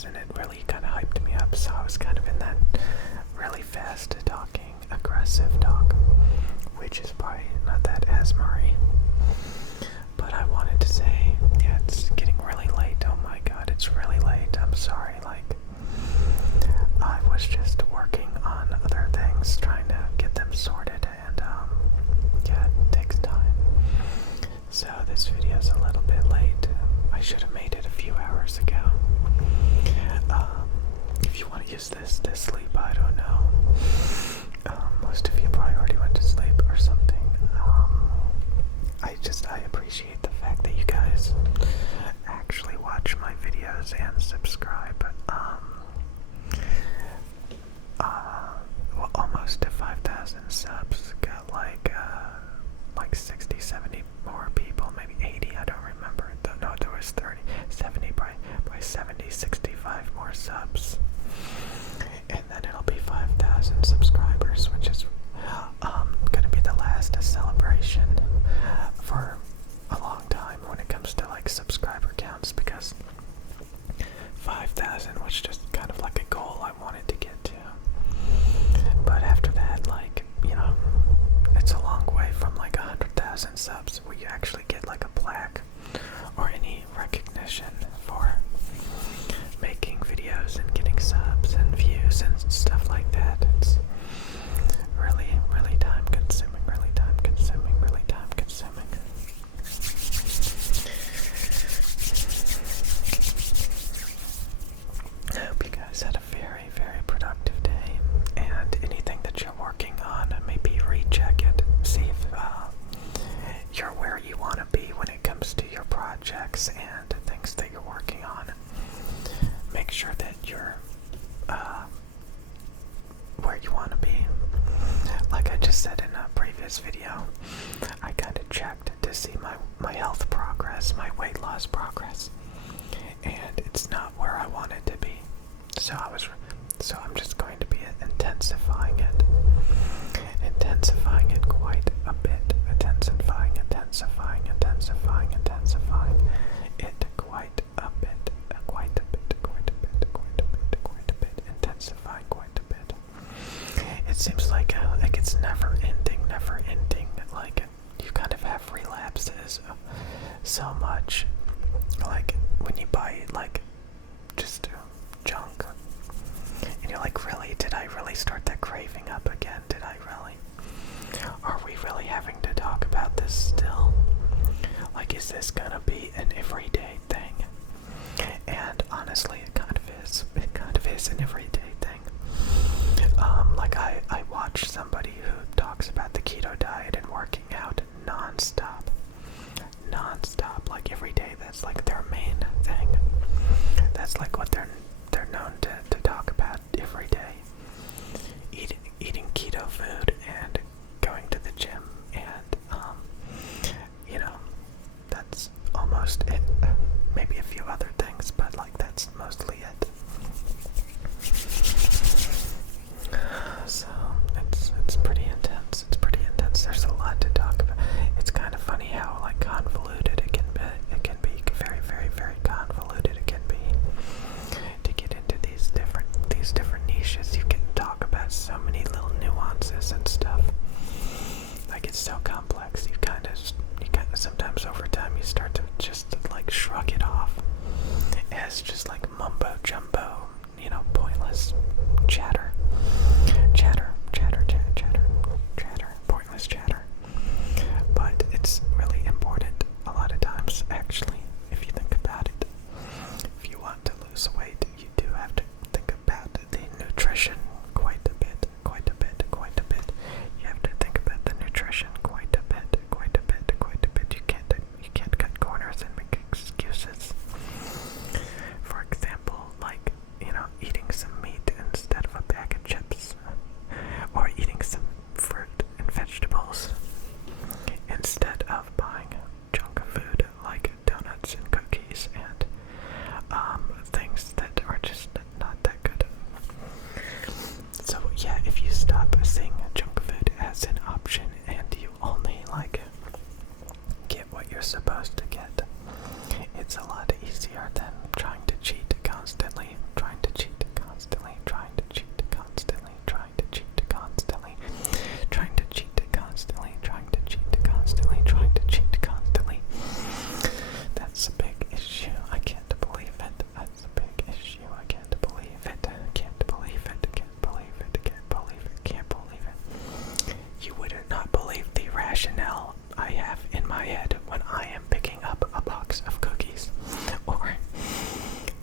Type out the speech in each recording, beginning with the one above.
videos, and it really kind of hyped me up, so I was kind of in that really fast talking, aggressive talk, which is probably not that ASMR-y. But I wanted to say, yeah, it's getting really late. Oh my god, it's really late. I'm sorry, like, I was just working on other things, trying to get them sorted, and, yeah, it takes time. So this video's a little bit late. I should have made it a few hours ago. If you want to use this to sleep, I don't know. Most of you probably already went to sleep or something. I appreciate the fact that you guys actually watch my videos and subscribe. Well, almost to 5,000 subs. Got like 60, 70 more people, maybe 80, I don't remember. No, there was 30, 70, by 70, 65 more subs. And then it'll be 5,000 subscribers, which is gonna be the last celebration for a long time when it comes to like subscriber counts, because 5,000 was just kind of like a goal I wanted to get to. But after that, like, you know, it's a long way from like 100,000 subs where you actually get like a plaque or any recognition for making videos and getting subs and views and stuff like that. It's really, really time consuming, really time consuming, really time consuming. I hope you guys had a very, very productive day, and anything that you're working on, maybe recheck it, see if you're where you want to be when it comes to your projects and things that you're working on. Make sure that you're where you want to be. Like I just said in a previous video, I kind of checked to see my health progress, my weight loss progress, and it's not where I want it to be. So I'm just going to be intensifying it quite a bit, intensifying it quite a bit, intensifying quite a bit. It seems like it's never ending, like you kind of have relapses so much, like when you buy like just junk, and you're like, really, did I really start that craving up again? Did I really? Are we really having to talk about this still? Like, is this gonna be an everyday thing? And honestly, it kind of is an everyday thing. Like I watch somebody who talks about the keto diet and working out non-stop, like every day. That's like their main thing. That's like what they're known to talk about every day. Eating keto food and going to the gym, and you know, that's almost it. Maybe a few other things, but like that's mostly it. So it's pretty intense. There's a lot to talk about. It's kind of funny how like convoluted it can be. It can be very, very, very convoluted. It can be to get into these different niches. You can talk about so many little nuances and stuff. Like it's so complex. You kind of sometimes over time you start to just like shrug it off as just like mumbo jumbo, you know, pointless chatter, pointless chatter. But it's really important a lot of times, actually, if you think about it. If you want to lose weight, you do have to think about the nutrition quite a bit. You have to think about the nutrition quite a bit. You can't cut corners and make excuses. For example, like, you know, eating some meat instead of a bag of chips, or eating some fruit and vegetables instead of buying junk food like donuts and cookies and things that are just not that good. So yeah, if you stop seeing junk food as an option and you only like get what you're supposed to get, it's a lot easier than trying to cheat constantly, I have in my head when I am picking up a box of cookies or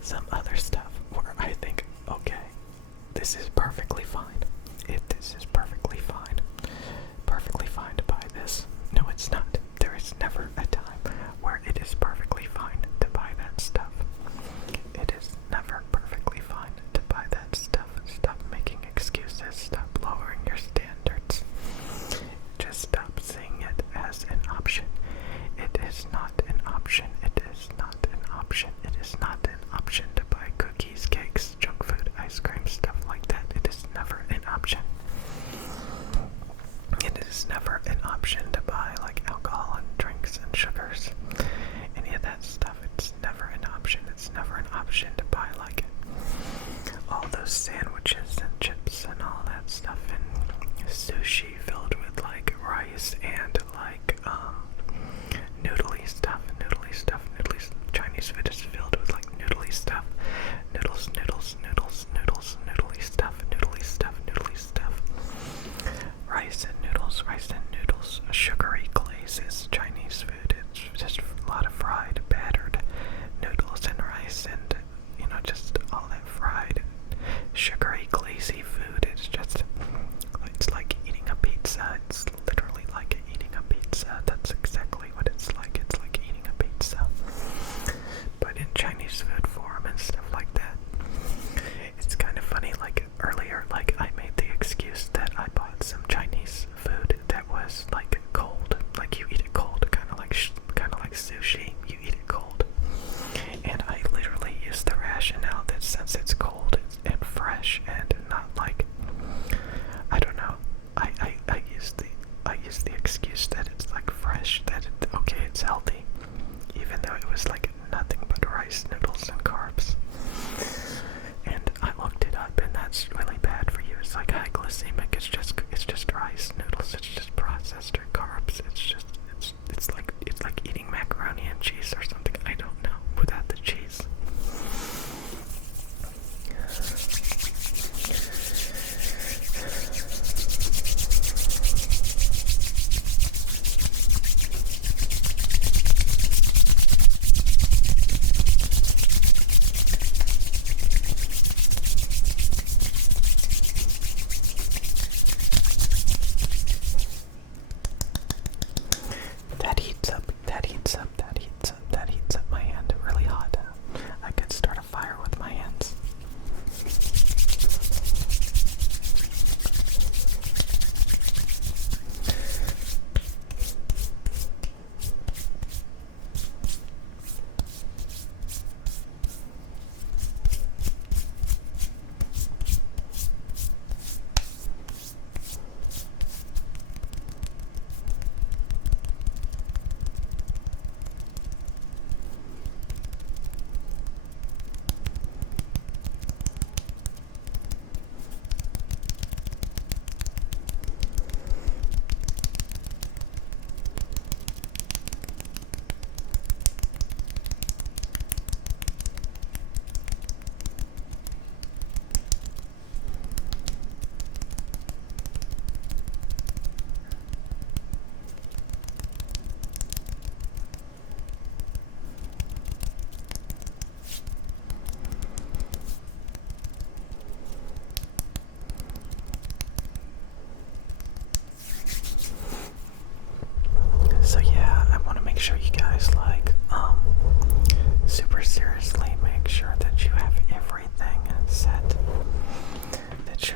some other stuff where I think, okay, this is perfectly fine. This is perfectly fine. Perfectly fine to buy this. No, it's not. There is never a time where it is perfectly fine to buy that stuff. It is never perfectly fine to buy that stuff. Stop making excuses. Stop lowering your standards. Just stop seeing it as an option. It is not an option. It is not an option. It is not an option to buy cookies, cakes, junk food, ice cream, stuff like that. It is never an option. It is never an option to buy like alcohol and drinks and sugars. Any of that stuff, it's never an option. It's never an option to buy like all those sandwiches and chips and all that stuff and sushi filled with like rice and like noodly stuff. Chinese food is filled with like noodly stuff. Noodles, noodly stuff. Rice and noodles, sugary glazes, Chinese food. It's just a lot of fried, battered noodles and rice and, just all that fried, sugary, glazy food. It's like eating a pizza. It's literally like eating a pizza. That's exactly what it's like. It's like eating a pizza. But in Chinese food form and stuff like that. It's kind of funny, like earlier, like I made the excuse that I bought some Chinese food that was like cold, like you eat it cold, kind of like sushi, you eat it cold. And I literally used the rationale that since it's cold and fresh and not like, I don't know, I used the excuse that it's like fresh, that okay, it's healthy, even though it was like nothing but rice, noodles, and carbs. And I looked it up, and that's really bad for you. It's like high glycemic. It's just rice, noodles. It's just processed or carbs. It's like eating macaroni and cheese or something. I don't know, without the cheese. That heats up my hand really hot. I could start a fire with my hands. So yeah, I want to make sure you guys super seriously make sure that you have everything set. That you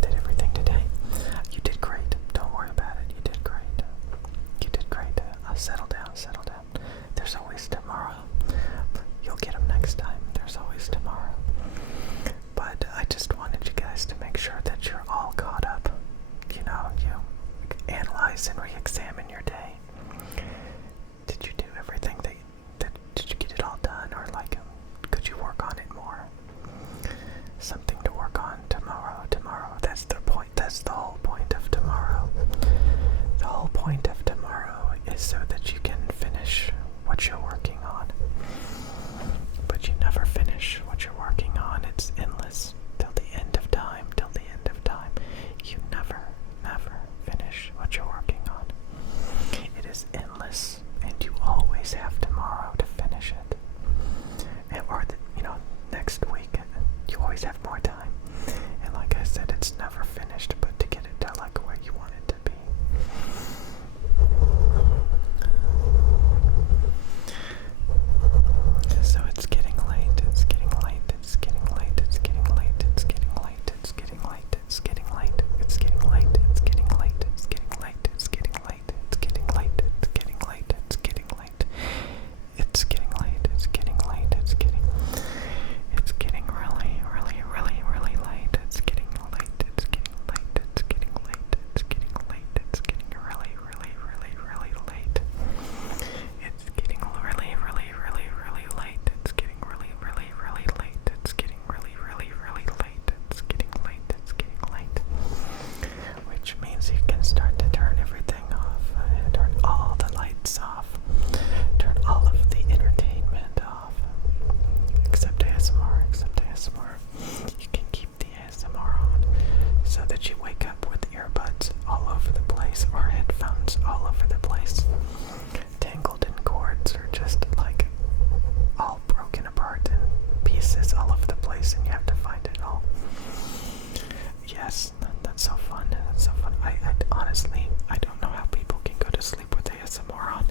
did everything today. You did great. Don't worry about it. You did great. You did great. Settle down. There's always tomorrow. You'll get them next time. There's always tomorrow. But I just wanted you guys to make sure that you're all caught up. You analyze and re-examine your day. Did you do everything did you get it all done, or could you work on it more? Something to work on tomorrow. That's the point. That's the whole point of tomorrow. The whole point of tomorrow is so that you can finish what you're working on. But you never finish what you're working on. It's endless till the end of time. You never finish what you're working on. is endless, and you always have tomorrow to finish it. Or, next week, you always have more time. And like I said, it's never finished, but to get it to like where you want it to be. So it's getting late, it's getting late, it's getting late, it's getting late, it's getting late, it's getting late, it's getting late, it's getting late, it's getting late, it's getting late, it's getting late, it's getting late, it's getting late, it's getting late, it's getting late, it's getting late, it's getting really, really, really, really late. It's getting late, it's getting late, it's getting late, it's getting late, it's getting really, really, really, really late. It's getting really, really, really, really late. It's getting really, really, really late. It's getting really, really, really late. It's getting late, it's getting late. Which means you can start to turn everything off. Turn all the lights off. Turn all of the entertainment off. Except ASMR, except ASMR. You can keep the ASMR on so that you wake up with earbuds all over the place or headphones all over the place. Tangled in cords or just like all broken apart in pieces all over the place, and you have to find it all. Yes, that's so fun. That's so fun. I honestly, I don't know how people can go to sleep with ASMR on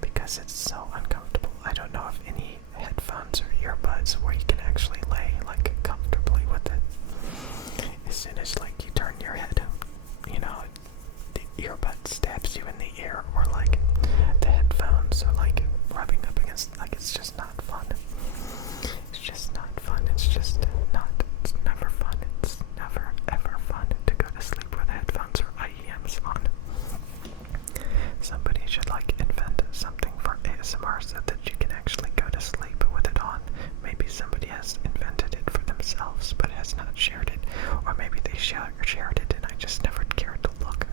because it's so uncomfortable. I don't know if any headphones or earbuds where you can actually lay like comfortably with it. As soon as like you turn your head, the earbud stabs you in the ear, or like the headphones are like rubbing up against, like it's just not fun. It's just not fun. It's just not, it's never fun. It's never ever fun to go to sleep with headphones or IEMs on. Somebody should like invent something for ASMR so that you can actually go to sleep with it on. Maybe somebody has invented it for themselves but has not shared it, or maybe they shared it and I just never cared to look.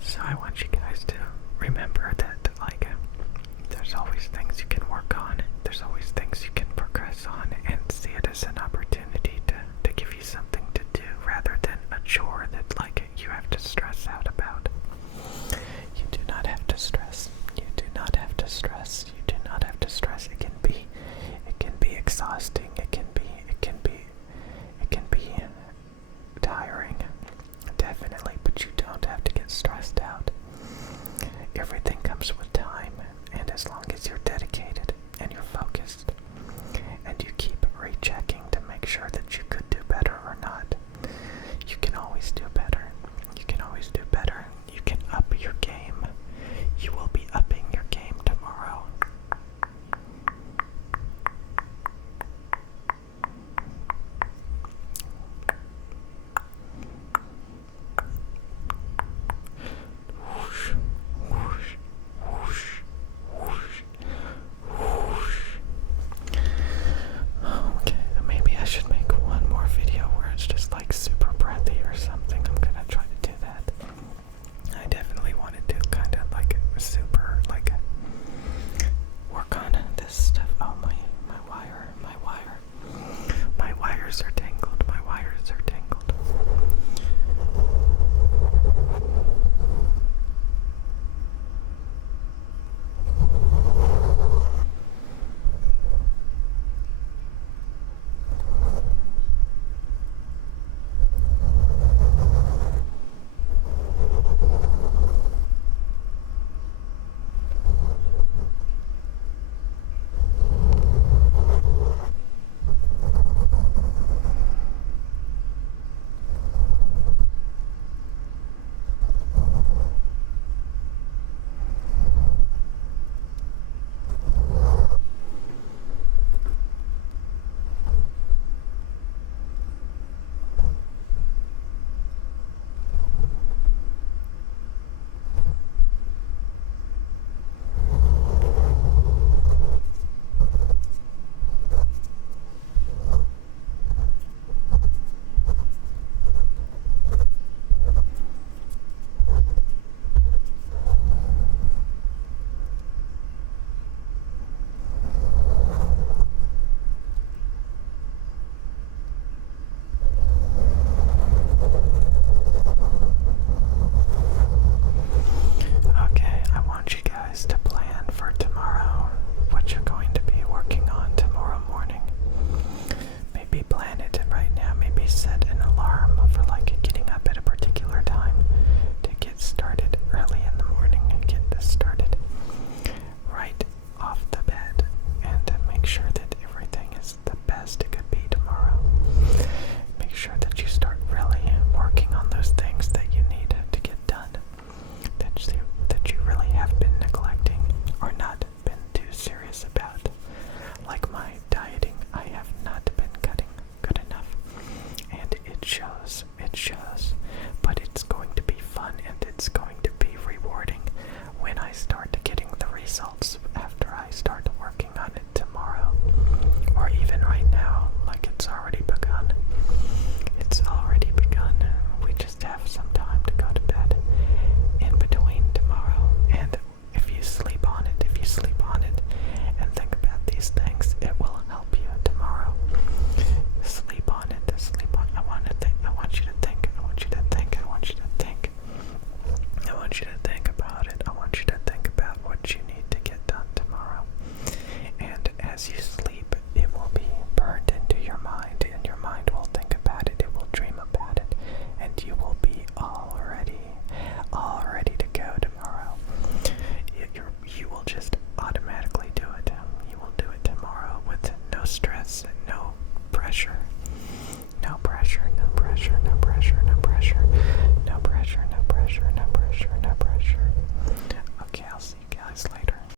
So I want you guys to remember that like there's always things you can work on, there's always things you can progress on, and see it as an opportunity to give you something to do rather than a chore that like you have to